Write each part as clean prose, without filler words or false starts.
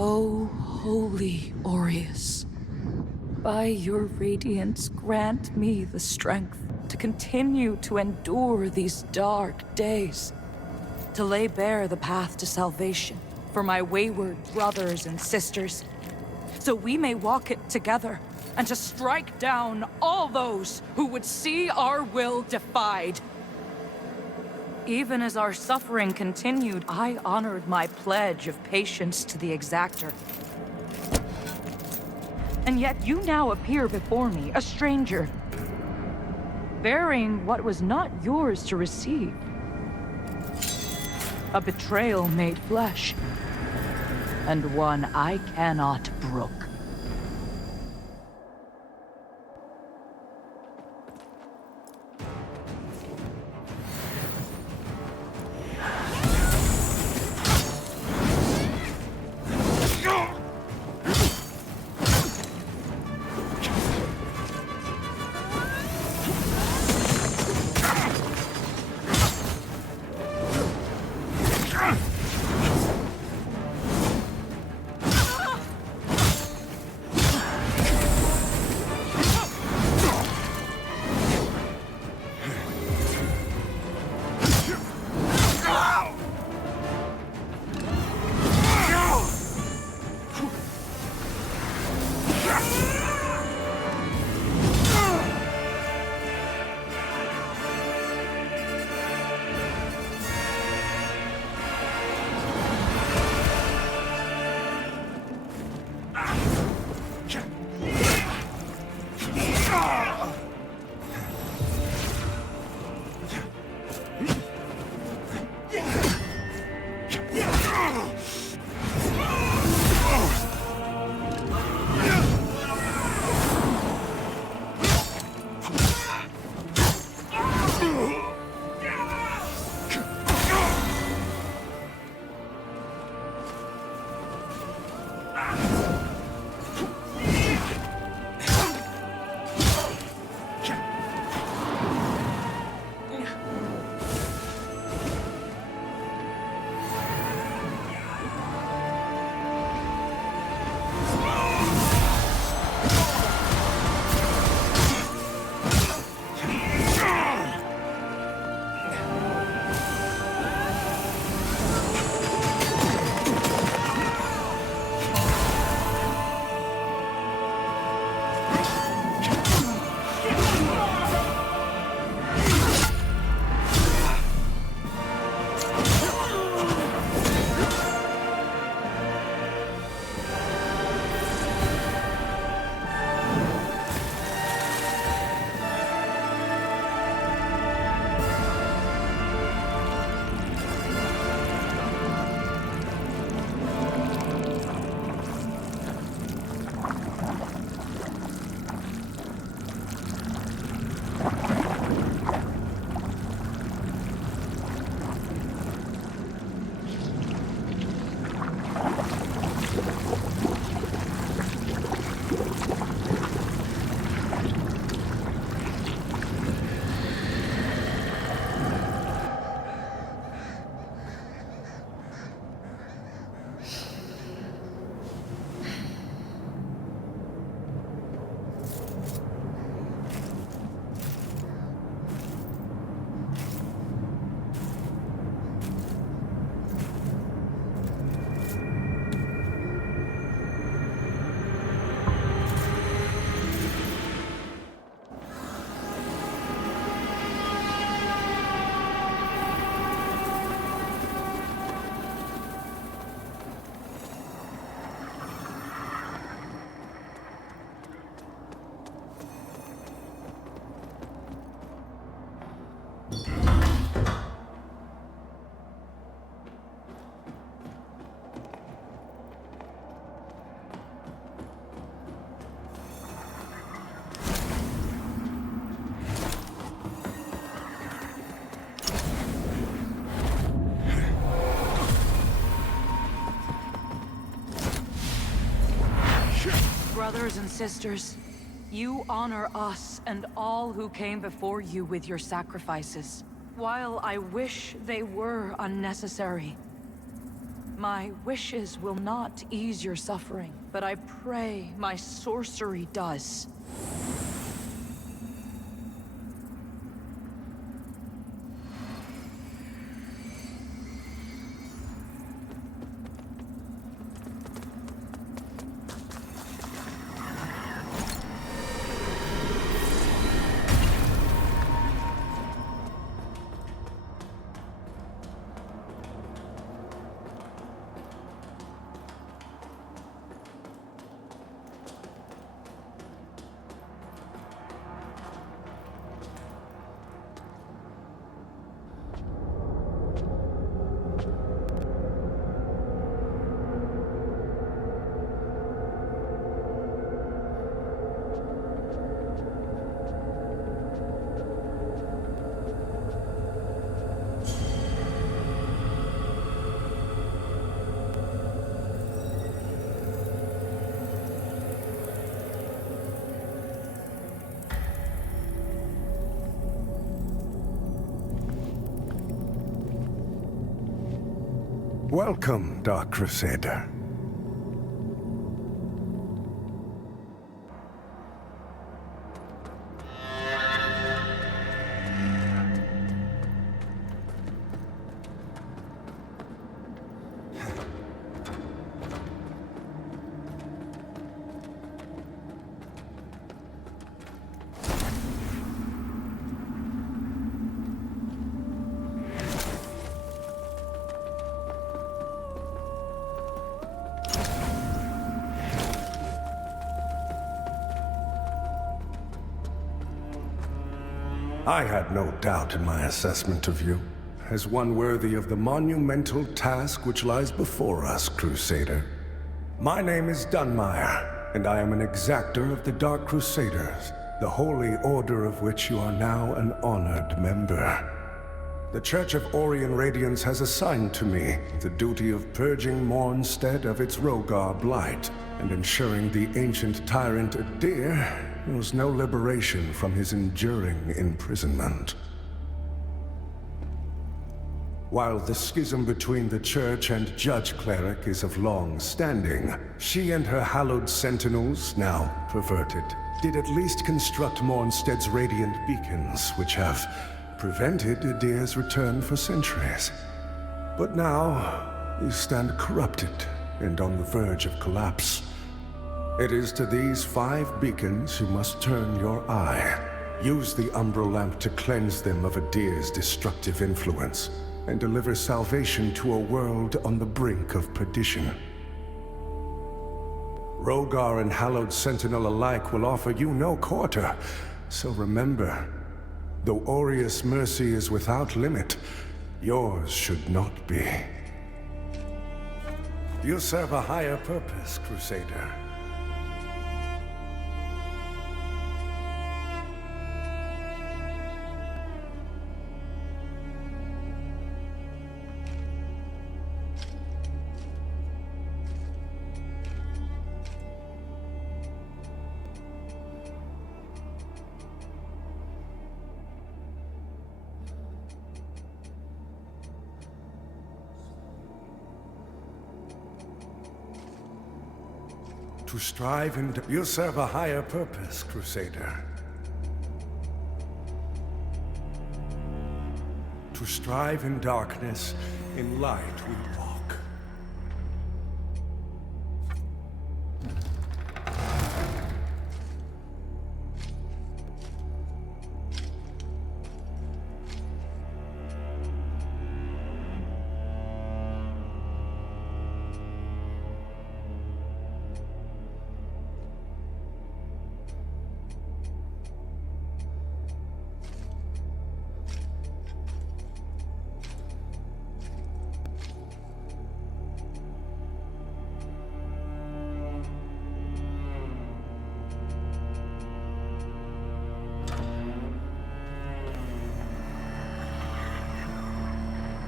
O holy Aureus, by your radiance grant me the strength to continue to endure these dark days, to lay bare the path to salvation for my wayward brothers and sisters, so we may walk it together, and to strike down all those who would see our will defied. Even as our suffering continued, I honored my pledge of patience to the exactor. And yet you now appear before me, a stranger, bearing what was not yours to receive. A betrayal made flesh, and one I cannot brook. brothers and sisters, you honor us and all who came before you with your sacrifices. While I wish they were unnecessary, my wishes will not ease your suffering, but I pray my sorcery does. Welcome, Dark Crusader. I had no doubt in my assessment of you, as one worthy of the monumental task which lies before us, Crusader. My name is Dunmire, and I am an exactor of the Dark Crusaders, the holy order of which you are now an honored member. The Church of Orien Radiance has assigned to me the duty of purging Mornstead of its Rogar blight, and ensuring the ancient tyrant Adir knows no liberation from his enduring imprisonment. While the schism between the Church and Judge Cleric is of long standing, she and her hallowed sentinels, now perverted, did at least construct Mornstead's radiant beacons, which have prevented Adir's return for centuries. But now, you stand corrupted and on the verge of collapse. It is to these 5 beacons you must turn your eye. Use the Umbral Lamp to cleanse them of Adir's destructive influence, and deliver salvation to a world on the brink of perdition. Rogar and Hallowed Sentinel alike will offer you no quarter, so remember, though Aureus' mercy is without limit, yours should not be. You serve a higher purpose, Crusader. To strive and you serve a higher purpose, Crusader. To strive in darkness, in light we walk.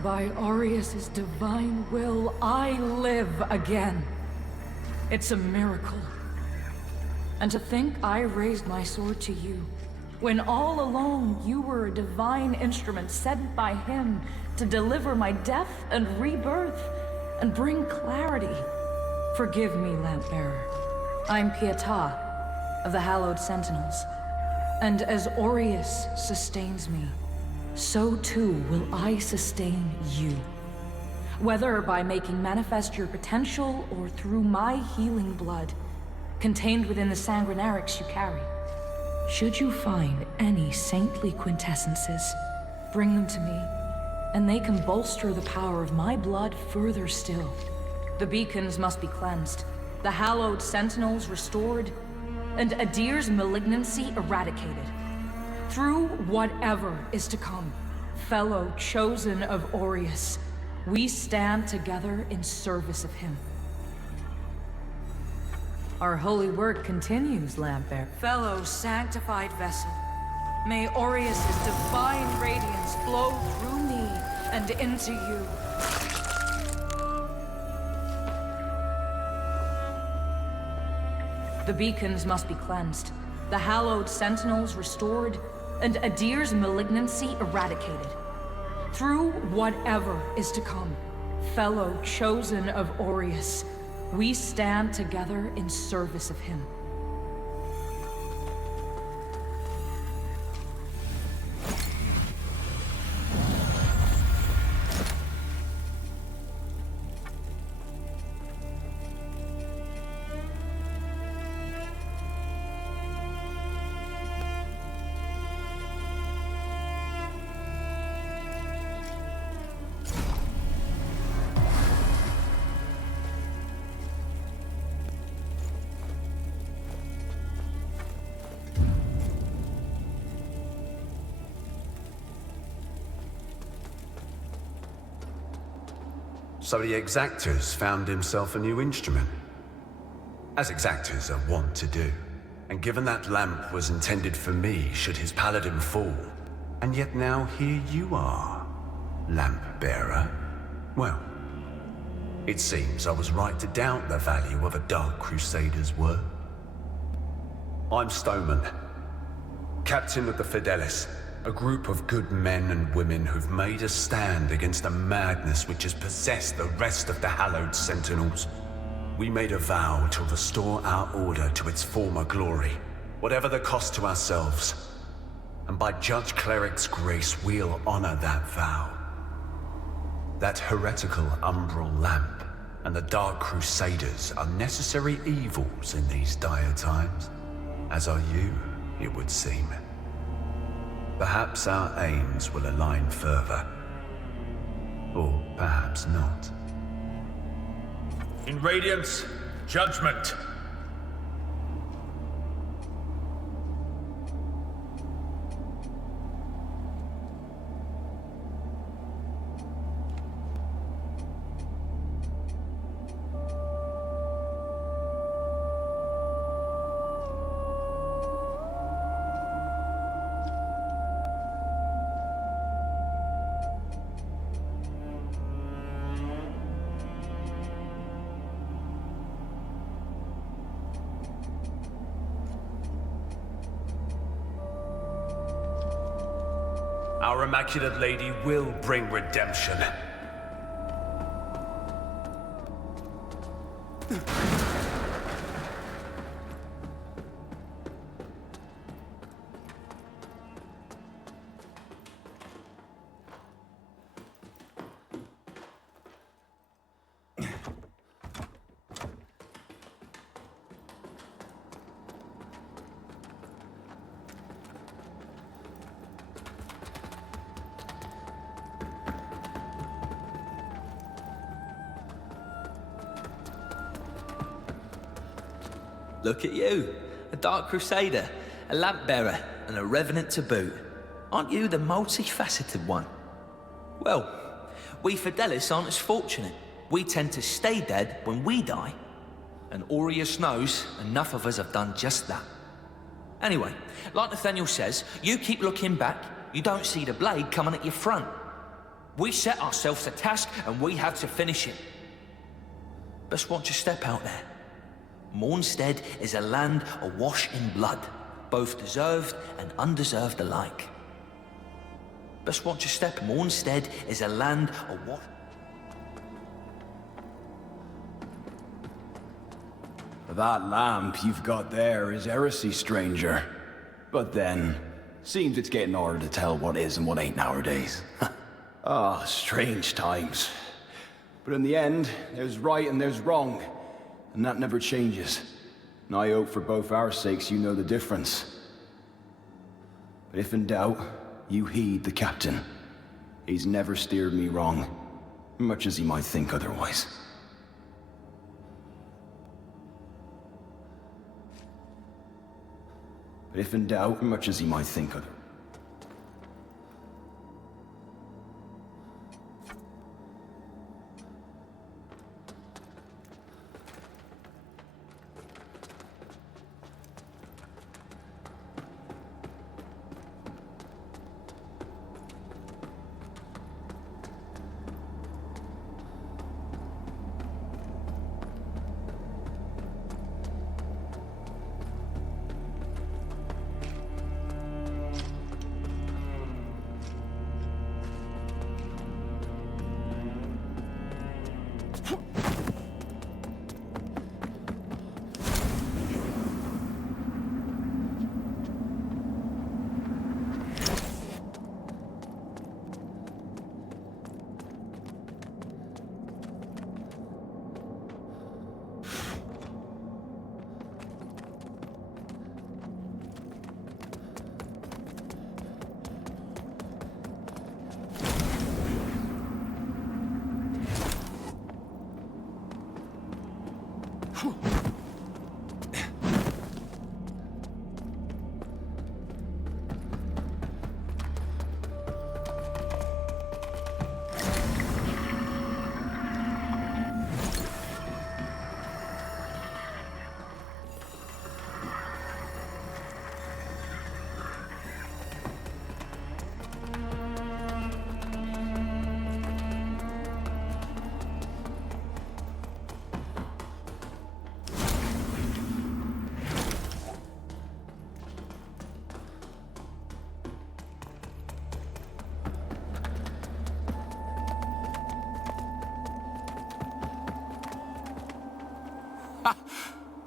By Aureus' divine will, I live again. It's a miracle. And to think I raised my sword to you, when all along you were a divine instrument sent by him to deliver my death and rebirth and bring clarity. Forgive me, Lampbearer. I'm Pieta of the Hallowed Sentinels. And as Aureus sustains me, so too will I sustain you. Whether by making manifest your potential or through my healing blood, contained within the sanguinarics you carry. Should you find any saintly quintessences, bring them to me, and they can bolster the power of my blood further still. The beacons must be cleansed, the hallowed sentinels restored, and Adir's malignancy eradicated. Through whatever is to come, fellow chosen of Aureus, we stand together in service of him. Our holy work continues, Lampbearer. Fellow sanctified vessel, may Aureus' divine radiance flow through me and into you. The beacons must be cleansed, the hallowed sentinels restored, and Adir's malignancy eradicated. Through whatever is to come, fellow chosen of Aureus, we stand together in service of him. So the Exactors found himself a new instrument, as Exactors are wont to do. And given that lamp was intended for me should his paladin fall, and yet now here you are, Lamp-Bearer. Well, it seems I was right to doubt the value of a Dark Crusader's word. I'm Stoneman, Captain of the Fidelis. A group of good men and women who've made a stand against the madness which has possessed the rest of the Hallowed Sentinels. We made a vow to restore our order to its former glory, whatever the cost to ourselves. And by Judge Cleric's grace, we'll honor that vow. That heretical umbral lamp and the Dark Crusaders are necessary evils in these dire times, as are you, it would seem. Perhaps our aims will align further. Or perhaps not. In Radiance, judgment. Our Immaculate Lady will bring redemption. Look at you, a Dark Crusader, a Lamp-Bearer, and a Revenant to boot. Aren't you the multifaceted one? Well, we Fidelis aren't as fortunate. We tend to stay dead when we die. And Aureus knows enough of us have done just that. Anyway, like Nathaniel says, you keep looking back, you don't see the blade coming at your front. We set ourselves a task and we have to finish it. Best watch your step out there. Mornstead is a land awash in blood, both deserved and undeserved alike. Best watch your step. Mornstead is a land awash... That lamp you've got there is heresy, stranger. But then, seems it's getting harder to tell what is and what ain't nowadays. Ah, strange times. But in the end, there's right and there's wrong. And that never changes. And I hope for both our sakes you know the difference. But if in doubt, you heed the captain. He's never steered me wrong, much as he might think otherwise. But if in doubt, much as he might think otherwise.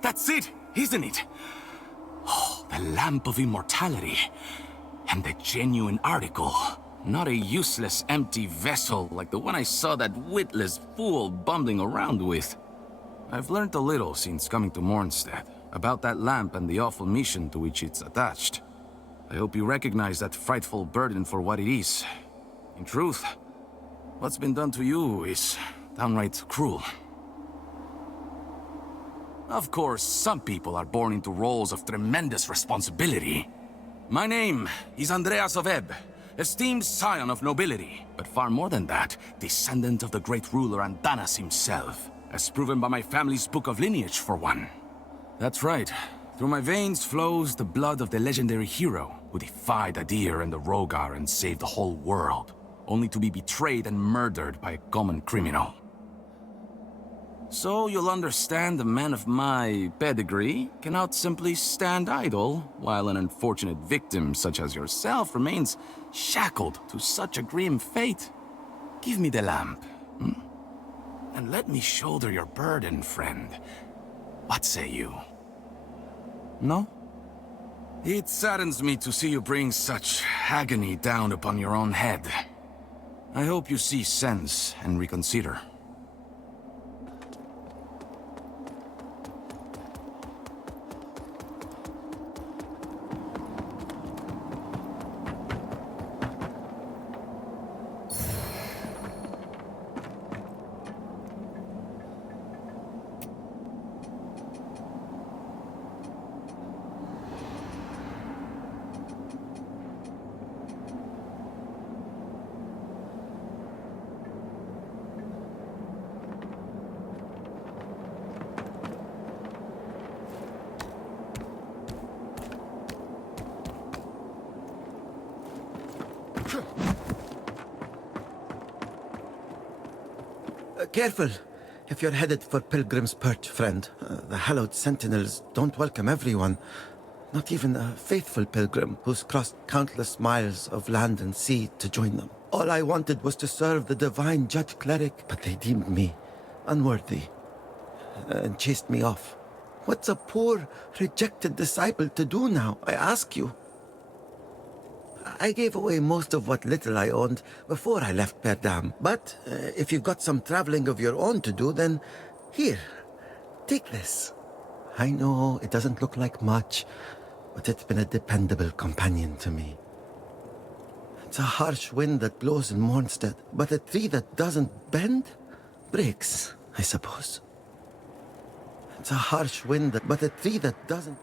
That's it, isn't it? Oh, the Lamp of Immortality. And the genuine article. Not a useless, empty vessel like the one I saw that witless fool bumbling around with. I've learned a little since coming to Mornstead about that lamp and the awful mission to which it's attached. I hope you recognize that frightful burden for what it is. In truth, what's been done to you is downright cruel. Of course, some people are born into roles of tremendous responsibility. My name is Andreas of Ebb, esteemed scion of nobility, but far more than that, descendant of the great ruler Andanas himself, as proven by my family's book of lineage, for one. That's right. Through my veins flows the blood of the legendary hero who defied Adir and the Rogar and saved the whole world, only to be betrayed and murdered by a common criminal. So you'll understand a man of my pedigree cannot simply stand idle while an unfortunate victim such as yourself remains shackled to such a grim fate. Give me the lamp, and let me shoulder your burden, friend. What say you? No? It saddens me to see you bring such agony down upon your own head. I hope you see sense and reconsider. Careful. if you're headed for Pilgrim's Perch, friend, the hallowed sentinels don't welcome everyone. Not even a faithful pilgrim who's crossed countless miles of land and sea to join them. All I wanted was to serve the divine judge cleric, but they deemed me unworthy and chased me off. What's a poor, rejected disciple to do now, I ask you? I gave away most of what little I owned before I left Perdam. But if you've got some traveling of your own to do, then here, take this. I know it doesn't look like much, but it's been a dependable companion to me. It's a harsh wind that blows in Mornstead, but a tree that doesn't bend breaks, I suppose. It's a harsh wind, but a tree that doesn't...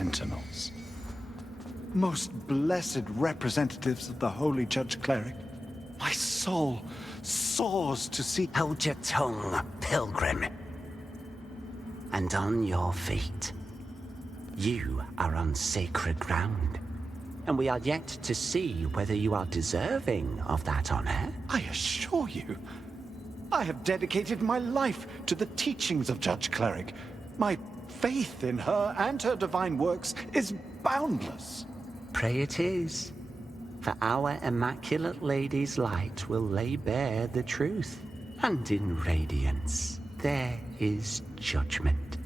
sentinels. Most blessed representatives of the Holy Judge Cleric, my soul soars to see... Hold your tongue, pilgrim. And on your feet. You are on sacred ground. And we are yet to see whether you are deserving of that honor. I assure you, I have dedicated my life to the teachings of Judge Cleric. My faith in her and her divine works is boundless. Pray it is. For our Immaculate Lady's light will lay bare the truth. And in radiance, there is judgment.